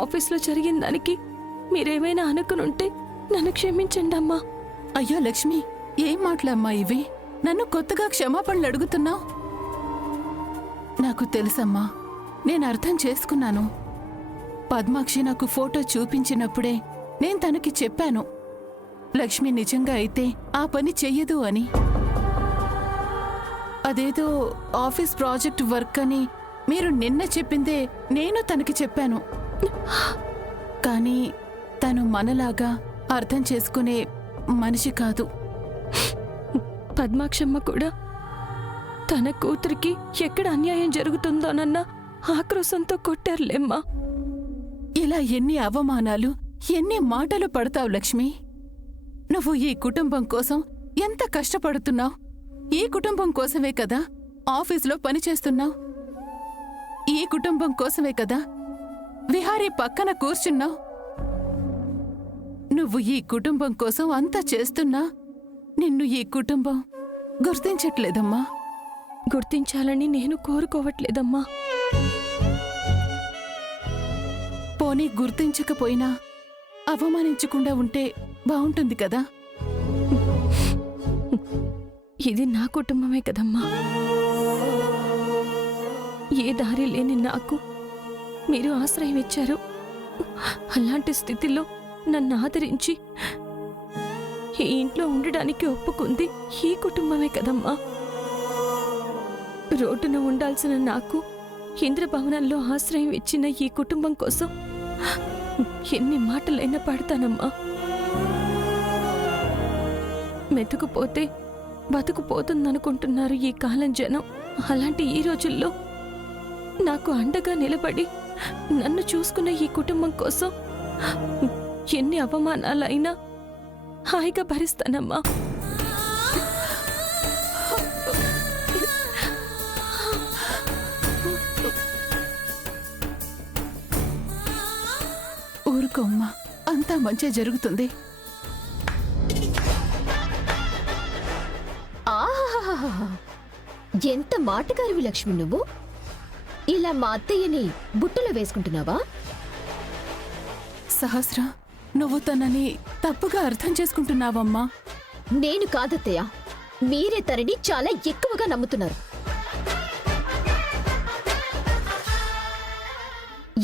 ఆఫీస్లో జరిగిన దానికి మీరేమైనా అనుకునుంటే నన్ను క్షమించండి అమ్మా. అయ్యో లక్ష్మి, ఏం మాటలమ్మా ఇవి? నన్ను కొత్తగా క్షమాపణలు అడుగుతున్నావు? నాకు తెలుసమ్మా, నేను అర్థం చేసుకున్నాను. పద్మాక్షి నాకు ఫోటో చూపించినప్పుడే నేను తనకి చెప్పాను, లక్ష్మి నిజంగా అయితే ఆ పని చెయ్యదు అని. అదేదో ఆఫీస్ ప్రాజెక్ట్ వర్క్ అని మీరు నిన్న చెప్పిందే నేను తనకి చెప్పాను. కానీ తను మనలాగా అర్థం చేసుకునే మనిషి కాదు. పద్మాక్షమ్మ కూడా తన కూతురికి ఎక్కడ అన్యాయం జరుగుతుందోనన్న ఆక్రోశంతో కొట్టారులేమ్మా. ఇలా ఎన్ని అవమానాలు, ఎన్ని మాటలు పడతావు లక్ష్మి? నువ్వు ఈ కుటుంబం కోసం ఎంత కష్టపడుతున్నావు? ఈ కుటుంబం కోసమే కదా ఆఫీసులో పనిచేస్తున్నావు. ఈ కుటుంబం కోసమే కదా విహారీ పక్కన కూర్చున్నావు. నువ్వు ఈ కుటుంబం కోసం అంతా చేస్తున్నా నిన్ను ఈ కుటుంబం గుర్తించట్లేదమ్మా. గుర్తించాలని నేను కోరుకోవట్లేదమ్మా. పోనీ గుర్తించకపోయినా అవమానించకుండా ఉంటే బావుంటుంది కదా. ఇది నా కుటుంబమే కదమ్మా. ఏ దారి లేని నాకు మీరు ఆశ్రయం ఇచ్చారు. అలాంటి స్థితిలో నన్ను ఆదరించి ఈ ఇంట్లో ఉండడానికి ఒప్పుకుంది ఈ కుటుంబమే కదమ్మా. రోడ్డున ఉండాల్సిన నాకు ఇంద్రభవనంలో ఆశ్రయం ఇచ్చిన ఈ కుటుంబం కోసం ఎన్ని మాటలైనా పడతానమ్మా. మెతుకుపోతే బతుకుపోతుందనుకుంటున్నారు ఈ కాలం జనం. అలాంటి ఈ రోజుల్లో నాకు అండగా నిలబడి నన్ను చూసుకున్న ఈ కుటుంబం కోసం ఎన్ని అవమానాలైనా హాయిగా భరిస్తానమ్మా. ఊరుకోమ్మా, అంతా మంచి జరుగుతుంది. ఆహాహాహా! ఎంత మాటగారివి లక్ష్మి నువ్వు. ఇలా మా అత్తయ్యని బుట్టలో వేసుకుంటున్నావా? సహస్ర, నువ్వు తనని తప్పుగా అర్థం చేసుకుంటున్నావమ్మా. నేను కాదత్తయ్య, మీరే తనని చాలా ఎక్కువగా నమ్ముతున్నారు.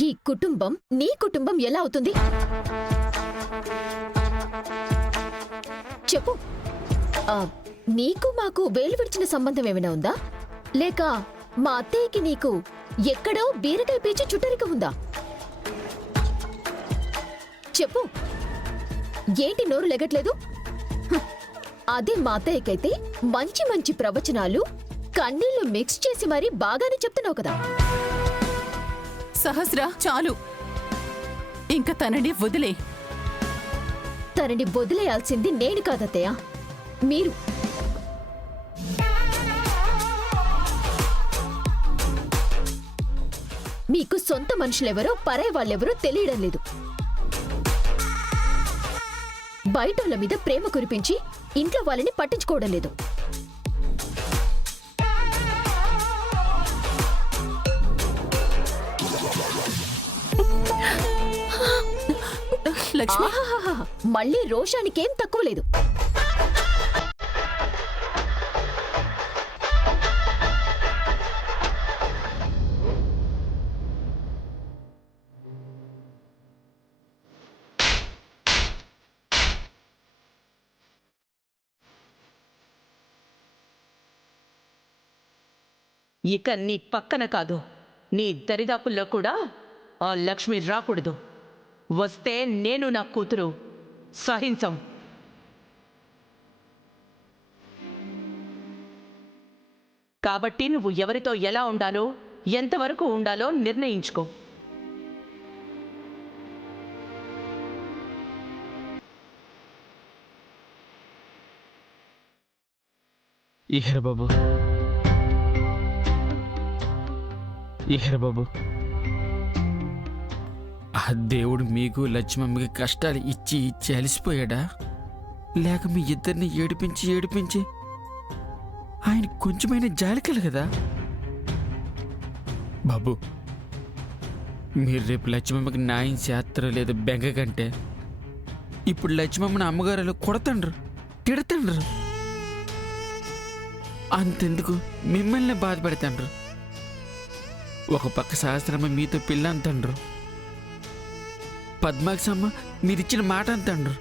ఈ కుటుంబం నీ కుటుంబం ఎలా అవుతుంది చెప్పు. నీకు మాకు వేలు విడిచిన సంబంధం ఏమైనా ఉందా? లేక మా అత్తయ్యకి నీకు ఎక్కడో బీరకాయ పీచి చుట్టరిక ఉందా? చెప్పు. ఏంటి నోరు లెగట్లేదు? అదే మా అత్తయ్యకైతే మంచి మంచి ప్రవచనాలు కన్నీళ్లు మిక్స్ చేసి మరీ బాగానే చెప్తున్నావు కదా. సహస్ర, చాలు. ఇంక తనని వదిలే. తనని వదిలేయాల్సింది నేను కాదత్తయ్య, మీరు. మీకు సొంత మనుషులెవరో పరాయి వాళ్ళెవరో తెలియడం లేదు. బయటోళ్ళ మీద ప్రేమ కురిపించి ఇంట్లో వాళ్ళని పట్టించుకోవడం లేదు. లక్ష్మి, మళ్ళీ రోషానికేం తక్కువ లేదు. ఇక నీ పక్కన కాదు, నీ దరిదాపుల్లో కూడా ఆ లక్ష్మి రాకూడదు. వస్తే నేను నా కూతురు సహించం. కాబట్టి నువ్వు ఎవరితో ఎలా ఉండాలో, ఎంతవరకు ఉండాలో నిర్ణయించుకో. ఇహర్ బాబు, ఆ దేవుడు మీకు లక్ష్మమ్మకి కష్టాలు ఇచ్చి ఇచ్చి అలసిపోయాడా? లేక మీ ఇద్దరిని ఏడిపించి ఏడిపించి ఆయన కొంచెమైనా జాలి కలగదా? బాబు, మీరు రేపు లక్ష్మమ్మకి న్యాయం చేస్తారో లేదో బెంగ కంటే ఇప్పుడు లక్ష్మమ్మని అమ్మగారు కొడతండ్రు, తిడతండ్రు. అంతెందుకు మిమ్మల్ని బాధపడతాండ్రు. ఒక పక్క సహస్రమ్మ మీతో పిల్ల అంతండ్రు, పద్మాక్షమ్మ మీరిచ్చిన మాట అంతండ్రు.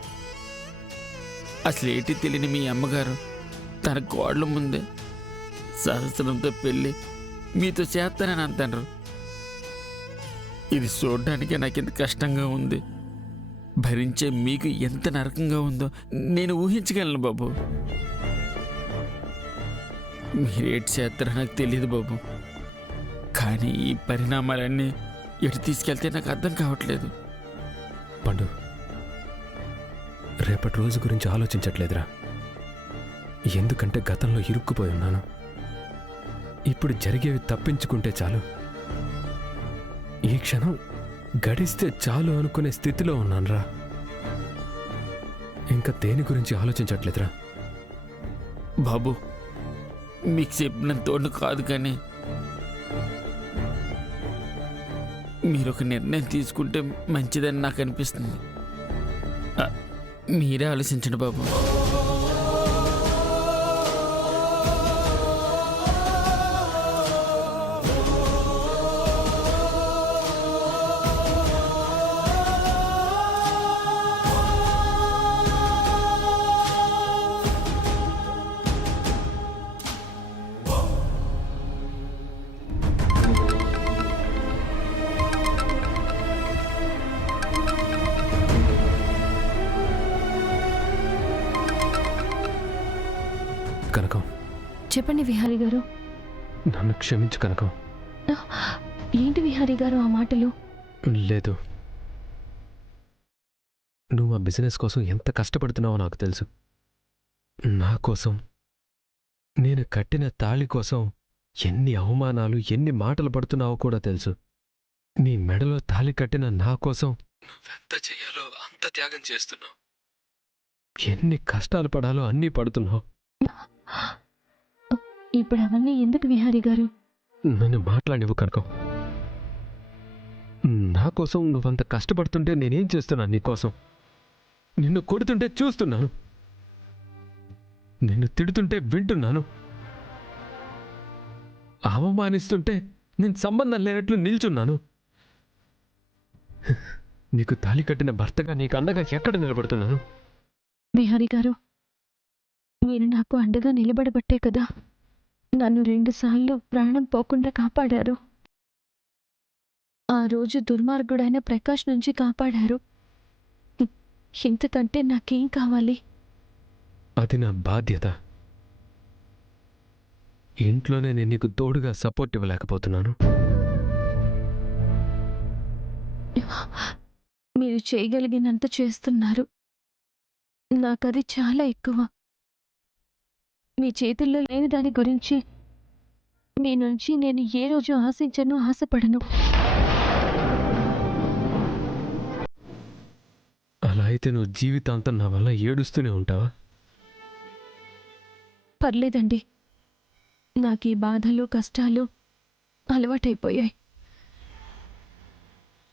అసలు ఏంటి తెలియని మీ అమ్మగారు తన కోడల ముందే సహస్రంతో పెళ్ళి మీతో చేస్తానని అంటారు. ఇది చూడడానికి నాకెంత కష్టంగా ఉంది, భరించే మీకు ఎంత నరకంగా ఉందో నేను ఊహించగలను బాబు. మీరేటి చేస్తారో నాకు తెలియదు బాబు, కానీ ఈ పరిణామాలన్నీ ఎటు తీసుకెళ్తే నాకు అర్థం కావట్లేదు. పండు, రేపటి రోజు గురించి ఆలోచించట్లేదురా. ఎందుకంటే గతంలో ఇరుక్కుపోయి ఉన్నాను. ఇప్పుడు జరిగేవి తప్పించుకుంటే చాలు, ఈ క్షణం గడిస్తే చాలు అనుకునే స్థితిలో ఉన్నానురా. ఇంకా దేని గురించి ఆలోచించట్లేదురా. బాబు మీకు చెప్పినంత కాదు, కానీ మీరు ఒక నిర్ణయం తీసుకుంటే మంచిదని నాకు అనిపిస్తుంది. మీరే ఆలోచించండి బాబు. కనకం, చెప్పండి విహారీ గారు. నన్ను క్షమించు కనకం. ఏంటి విహారీ గారు ఆ మాటలు? లేదు, నువ్వు ఆ బిజినెస్ కోసం ఎంత కష్టపడుతున్నావో నాకు తెలుసు. నా కోసం, నేను కట్టిన తాళి కోసం ఎన్ని అవమానాలు, ఎన్ని మాటలు పడుతున్నావో కూడా తెలుసు. నీ మెడలో తాళి కట్టిన నా కోసం నువ్వెంత చెయ్యాలో అంత త్యాగం చేస్తున్నావు. ఎన్ని కష్టాలు పడాలో అన్నీ పడుతున్నావు. ఇప్పుడు అవన్నీ ఎందుకు విహారీ గారు? నన్ను మాట్లాడివు కనకం. నా కోసం నువ్వంత కష్టపడుతుంటే నేనేం చేస్తున్నాను నీకోసం? నిన్ను కొడుతుంటే చూస్తున్నాను, నిన్ను తిడుతుంటే వింటున్నాను, అవమానిస్తుంటే నేను సంబంధం లేనట్లు నిల్చున్నాను. నీకు తాళి కట్టిన భర్తగా నీకు అండగా ఎక్కడ నిలబడుతున్నాను? విహారీ గారు, మీరు నాకు అండగా నిలబడబట్టే కదా నన్ను 2 సార్లు ప్రాణం పోకుండా కాపాడారు. ఆ రోజు దుర్మార్గుడైన ప్రకాష్ నుంచి కాపాడారు. ఇంతకంటే నాకేం కావాలి? అది నా బాధ్యత. ఇంట్లోనే నేను నీకు తోడుగా సపోర్ట్ ఇవ్వలేకపోతున్నాను. మీరు చేయగలిగినంత చేస్తున్నారు. నాకది చాలా ఎక్కువ. మీ చేతుల్లో లేని దాని గురించి మీ నుంచి నేను ఏ రోజు ఆశించను, ఆశపడను. అలా అయితే నువ్వు జీవితాంతం నా వల్ల ఏడుస్తూనే ఉంటావా? పర్లేదండి, నాకు ఈ బాధలు, కష్టాలు అలవాటైపోయాయి.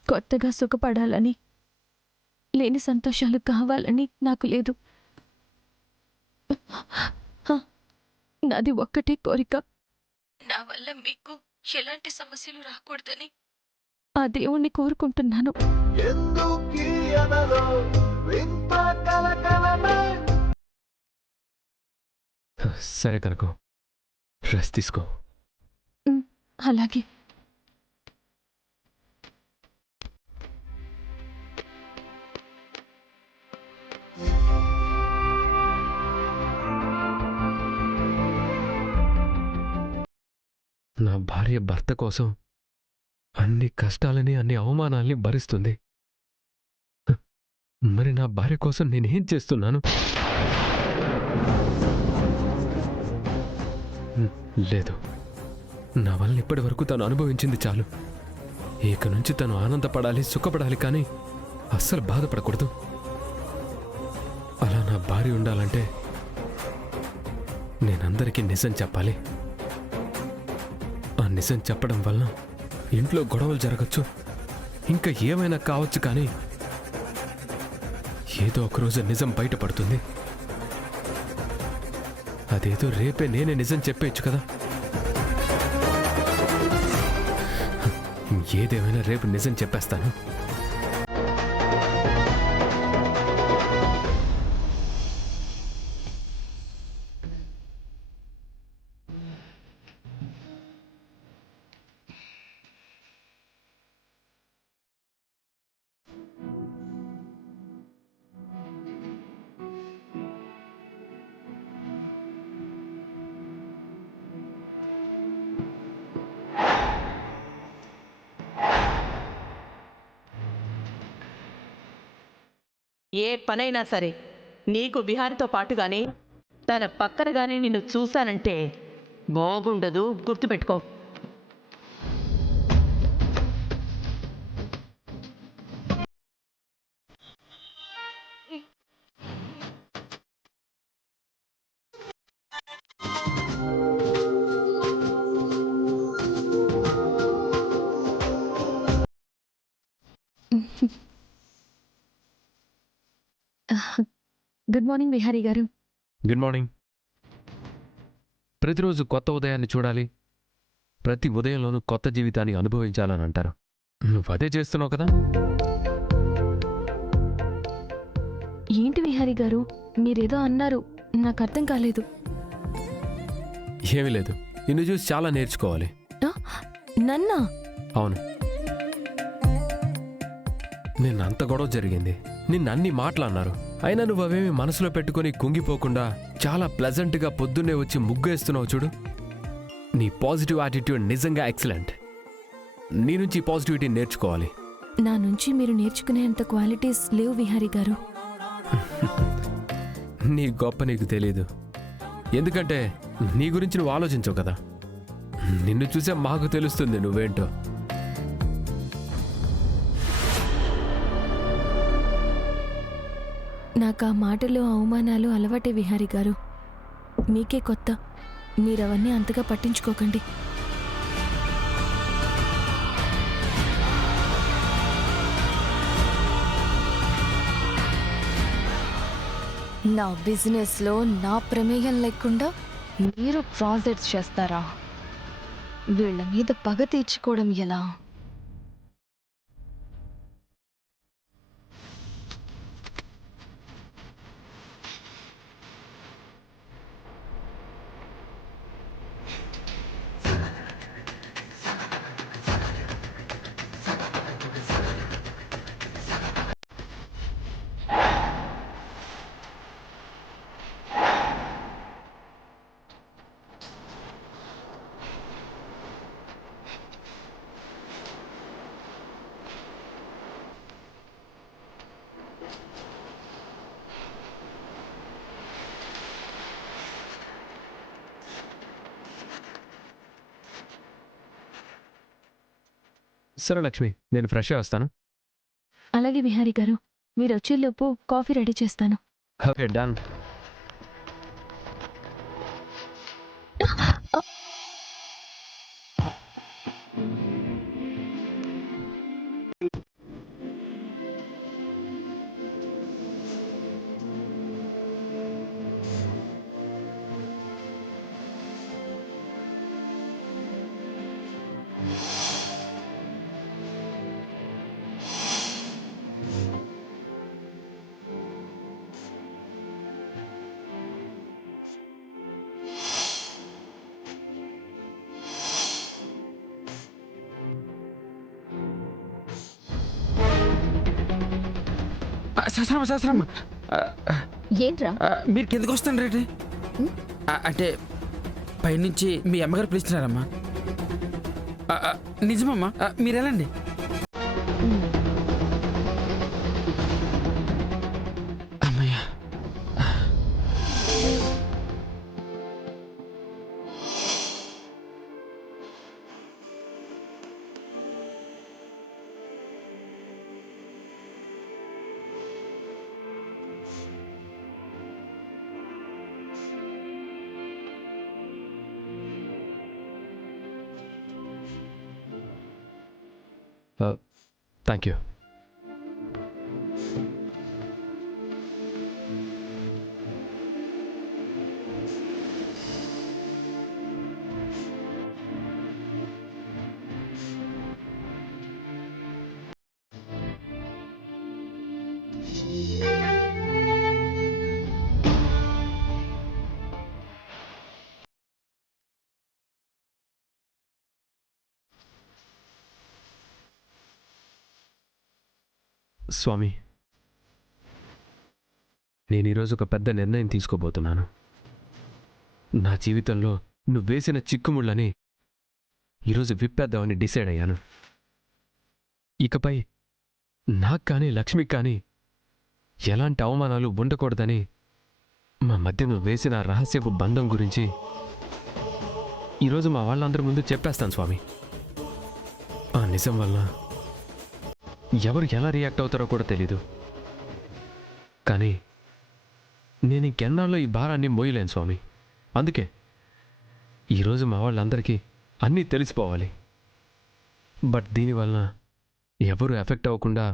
కొత్తగా సుఖపడాలని, లేని సంతోషాలు కావాలని నాకు లేదు. నాది ఒక్కటే కోరిక, నా వల్ల మీకు ఎలాంటి సమస్యలు రాకూడదని ఆ దేవుణ్ణి కోరుకుంటున్నాను. సరే కనుకో, రెస్ట్ తీసుకో. అలాగే. నా భార్య భర్త కోసం అన్ని కష్టాలని, అన్ని అవమానాల్ని భరిస్తుంది. మరి నా భార్య కోసం నేనేం చేస్తున్నాను? లేదు, నా వల్ల ఇప్పటి వరకు తను అనుభవించింది చాలు. ఇక నుంచి తను ఆనందపడాలి, సుఖపడాలి, కానీ అస్సలు బాధపడకూడదు. అలా నా భార్య ఉండాలంటే నేనందరికీ నిజం చెప్పాలి. ఆ నిజం చెప్పడం వల్ల ఇంట్లో గొడవలు జరగచ్చు, ఇంకా ఏమైనా కావచ్చు, కానీ ఏదో ఒకరోజు నిజం బయటపడుతుంది. అదేదో రేపే నేనే నిజం చెప్పేయచ్చు కదా. ఏదేమైనా రేపు నిజం చెప్పేస్తాను. ఏ పనైనా సరే నీకు బిహారీతో పాటుగానే తన పక్కనగానే నిన్ను చూశానంటే బాగుండదు, గుర్తుపెట్టుకో. గుడ్ మార్నింగ్ విహారీ గారు. Good morning. ప్రతిరోజు కొత్త ఉదయాన్ని చూడాలి, ప్రతి ఉదయంలోనూ కొత్త జీవితాన్ని అనుభవించాలని అంటారు. నువ్వు అదే చేస్తున్నావు కదా. ఏంటి విహారీ గారు, మీరేదో అన్నారు, నాకు అర్థం కాలేదు. ఏమీ లేదు, నిన్ను చూసి చాలా నేర్చుకోవాలి. నన్నా? అవును, నిన్నంత గొడవ జరిగింది, నిన్నన్ని మాటలన్నారు, అయినా నువ్వు అవేమి మనసులో పెట్టుకుని కుంగిపోకుండా చాలా ప్లెజెంట్గా పొద్దున్నే వచ్చి ముగ్గేస్తున్నావు చూడు. నీ పాజిటివ్ యాటిట్యూడ్ నిజంగా ఎక్సలెంట్. నీ నుంచి పాజిటివిటీ నేర్చుకోవాలి. నా నుంచి మీరు నేర్చుకునేంత క్వాలిటీస్ లేవు విహారీ గారు. నీ గొప్ప నీకు తెలీదు, ఎందుకంటే నీ గురించి నువ్వు ఆలోచించవు కదా. నిన్ను చూసే మాకు తెలుస్తుంది నువ్వేంటో. నాకు ఆ మాటలు అవమానాలు అలవాటే విహారీ గారు. మీకే కొత్త, మీరవన్నీ అంతగా పట్టించుకోకండి. నా బిజినెస్లో నా ప్రమేయం లేకుండా మీరు ప్రాజెక్ట్స్ చేస్తారా? వీళ్ళ మీద పగ తీర్చుకోవడం ఎలా? సరే లక్ష్మి, నేను ఫ్రెష్గా వస్తాను. అలాగే విహారీ గారు, మీరు వచ్చేలోపు కాఫీ రెడీ చేస్తాను. Okay, done. ససరమ్మ ససరమ్మ, ఏంట్రా? మీరు కిందకు వస్తాను రేటి. అంటే పైనుంచి మీ అమ్మగారు పిలుస్తున్నారమ్మా. నిజమమ్మా, మీరు వెళ్ళండి. అమ్మయ్య. Thank you. స్వామి, నేను ఈరోజు ఒక పెద్ద నిర్ణయం తీసుకోబోతున్నాను. నా జీవితంలో నువ్వు వేసిన చిక్కుముళ్ళని ఈరోజు విప్పేద్దామని డిసైడ్ అయ్యాను. ఇకపై నాకు కానీ లక్ష్మికి కానీ ఎలాంటి అవమానాలు ఉండకూడదని మా మధ్య నువ్వు వేసిన రహస్యపు బంధం గురించి ఈరోజు మా వాళ్ళందరి ముందు చెప్పేస్తాను స్వామి. ఆ నిజం వల్ల ఎవరు ఎలా రియాక్ట్ అవుతారో కూడా తెలీదు. కానీ నేను ఇంకెన్నాళ్ళలో ఈ భారాన్ని మోయలేను స్వామి. అందుకే ఈరోజు మా వాళ్ళందరికీ అన్నీ తెలిసిపోవాలి. బట్ దీనివల్ల ఎవరు ఎఫెక్ట్ అవ్వకుండా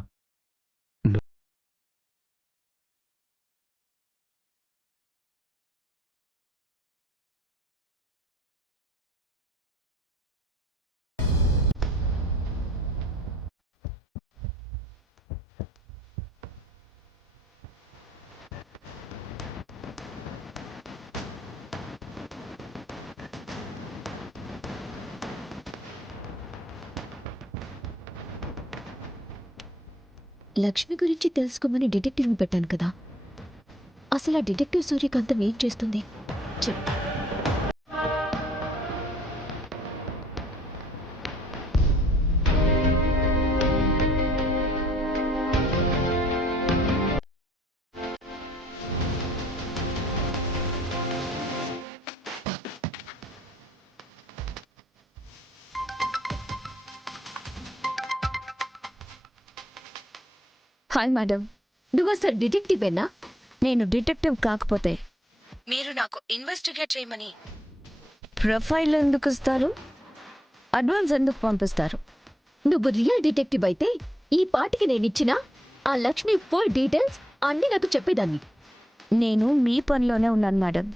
లక్ష్మి గురించి తెలుసుకోమని డిటెక్టివ్ని పెట్టాను కదా, అసలు ఆ డిటెక్టివ్ సూర్యకాంతం ఏం చేస్తుంది చెప్పు. Hi madam. నువ్వు అసలు డిటెక్టివేనా? నేను డిటెక్టివ్ కాకపోతే మీరు నాకు ఇన్వెస్టిగేట్ చేయమని ప్రొఫైల్ ఎందుకు ఇస్తారు, అడ్వాన్స్ ఎందుకు పంపిస్తారు? నువ్వు రియల్ డిటెక్టివ్ అయితే ఈ పాటికి నేను ఇచ్చిన ఆ లక్ష్మి ఫుల్ డీటెయిల్స్ అన్నీ నాకు చెప్పేదాన్ని. నేను మీ పనిలోనే ఉన్నాను మేడం.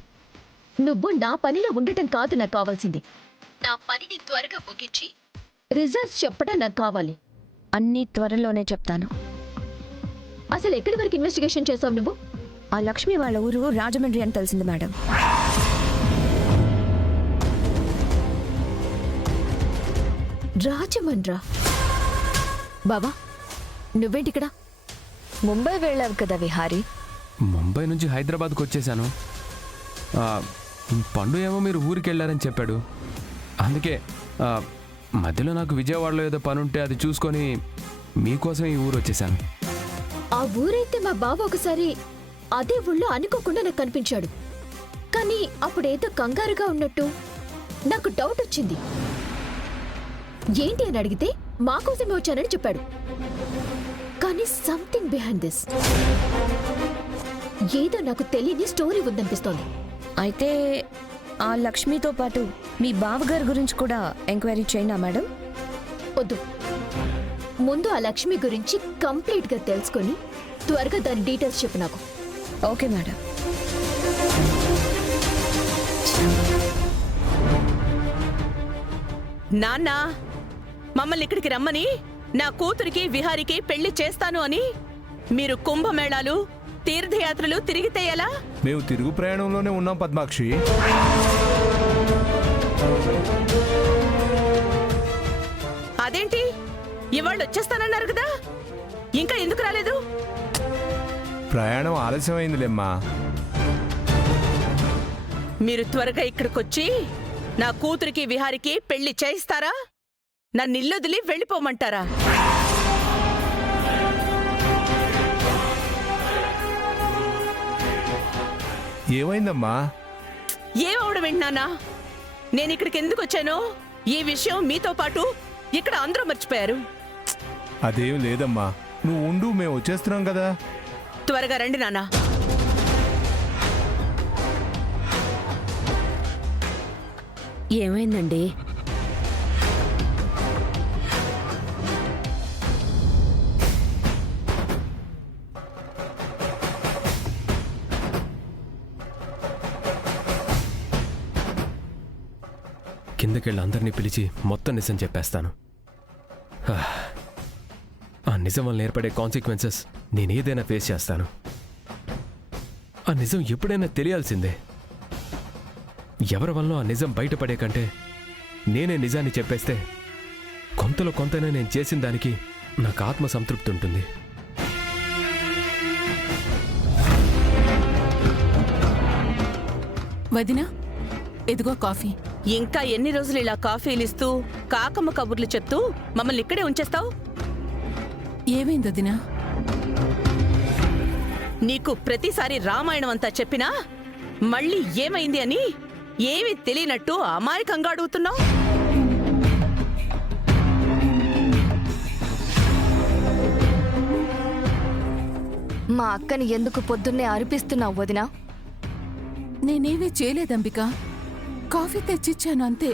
నువ్వు నా పనిలో ఉండటం కాదు నాకు కావాల్సింది. నా పనిని త్వరగా ముగించి రిజల్ట్స్ చెప్పడం నాకు కావాలి. అన్నీ త్వరలోనే చెప్తాను. అసలు ఎక్కడి వరకు ఇన్వెస్టిగేషన్ చేసావు నువ్వు? ఆ లక్ష్మి వాళ్ళ ఊరు రాజమండ్రి అని తెలిసింది మేడం. రాజమండ్రా? బాబా నువ్వేంటి ఇక్కడ? ముంబై వెళ్ళావు కదా విహారీ. ముంబై నుంచి హైదరాబాద్కి వచ్చేసాను. పండు ఏమో మీరు ఊరికి వెళ్ళారని చెప్పాడు. అందుకే మధ్యలో నాకు విజయవాడలో ఏదో పని ఉంటే అది చూసుకొని మీకోసం ఈ ఊరు వచ్చేసాను. ఆ ఊరైతే మా బావ ఒకసారి అదే ఊళ్ళో అనుకోకుండా నాకు కనిపించాడు. కానీ అప్పుడేదో కంగారుగా ఉన్నట్టు నాకు డౌట్ వచ్చింది. ఏంటి అని అడిగితే మా కోసమే వచ్చానని చెప్పాడు. కానీ సంథింగ్ బిహైండ్ దిస్, ఏదో నాకు తెలియని స్టోరీ ఉందనిపిస్తోంది. అయితే ఆ లక్ష్మితో పాటు మీ బావగారి గురించి కూడా ఎంక్వైరీ చేయండి మేడం. వద్దు, ముందు ఆ లక్ష్మి గురించి కంప్లీట్ గా తెలుసుకొని త్వరగా దాని డీటెయిల్స్ చెప్పు నాకు. Okay madam. నాన్న మమ్మల్ని ఇక్కడికి రమ్మని, నా కూతురికి విహారికి పెళ్లి చేస్తాను అని మీరు కుంభమేళాలు తీర్థయాత్రలు తిరిగితే ఎలా? మేము తిరుగు ప్రయాణంలోనే ఉన్నాం పద్మాక్షి. అదేంటి ఇవాళ వచ్చేస్తానన్నారు కదా, ఇంకా ఎందుకు రాలేదు? ప్రయాణం ఆలస్యమైందిలేమ్మా. మీరు త్వరగా ఇక్కడికొచ్చి నా కూతురికి విహారికి పెళ్లి చేయిస్తారా, నన్ను ఇల్లొదిలి వెళ్ళిపోమంటారా? ఏమైందమ్మా? ఏమవడం ఏంటన్నా? నేను ఇక్కడికి ఎందుకు వచ్చానో ఈ విషయం మీతో పాటు ఇక్కడ అందరూ మర్చిపోయారు. అదేం లేదమ్మా, నువ్వు ఉండు, మేము వచ్చేస్తున్నాం కదా. త్వరగా రండి నాన్న. ఏమైందండి? కిందకెళ్ళి అందరినీ పిలిచి మొత్తం నిజం చెప్పేస్తాను. ఆ నిజం వల్ల ఏర్పడే కాన్సిక్వెన్సెస్ నేనేదైనా ఫేస్ చేస్తాను. ఆ నిజం ఎప్పుడైనా తెలియాల్సిందే. ఎవరి వల్ల ఆ నిజం బయటపడే కంటే నేనే నిజాన్ని చెప్పేస్తే కొంతలో కొంతైనా నేను చేసిన దానికి నాకు ఆత్మ సంతృప్తి ఉంటుంది. వదినా, ఎదుగో కాఫీ. ఇంకా ఎన్ని రోజులు ఇలా కాఫీలు ఇస్తూ కాకమ్మ కబుర్లు చెప్తూ మమ్మల్ని ఇక్కడే ఉంచేస్తావు? ఏమైంది వదినా? నీకు ప్రతిసారి రామాయణం అంతా చెప్పినా మళ్ళీ ఏమైంది అని ఏమీ తెలియనట్టు అమాయకంగా అడుగుతున్నావు. మా అక్కని ఎందుకు పొద్దున్నే అరిపిస్తున్నావు వదినా? నేనేమీ చేయలేదంబిక, కాఫీ తెచ్చిచ్చాను అంతే.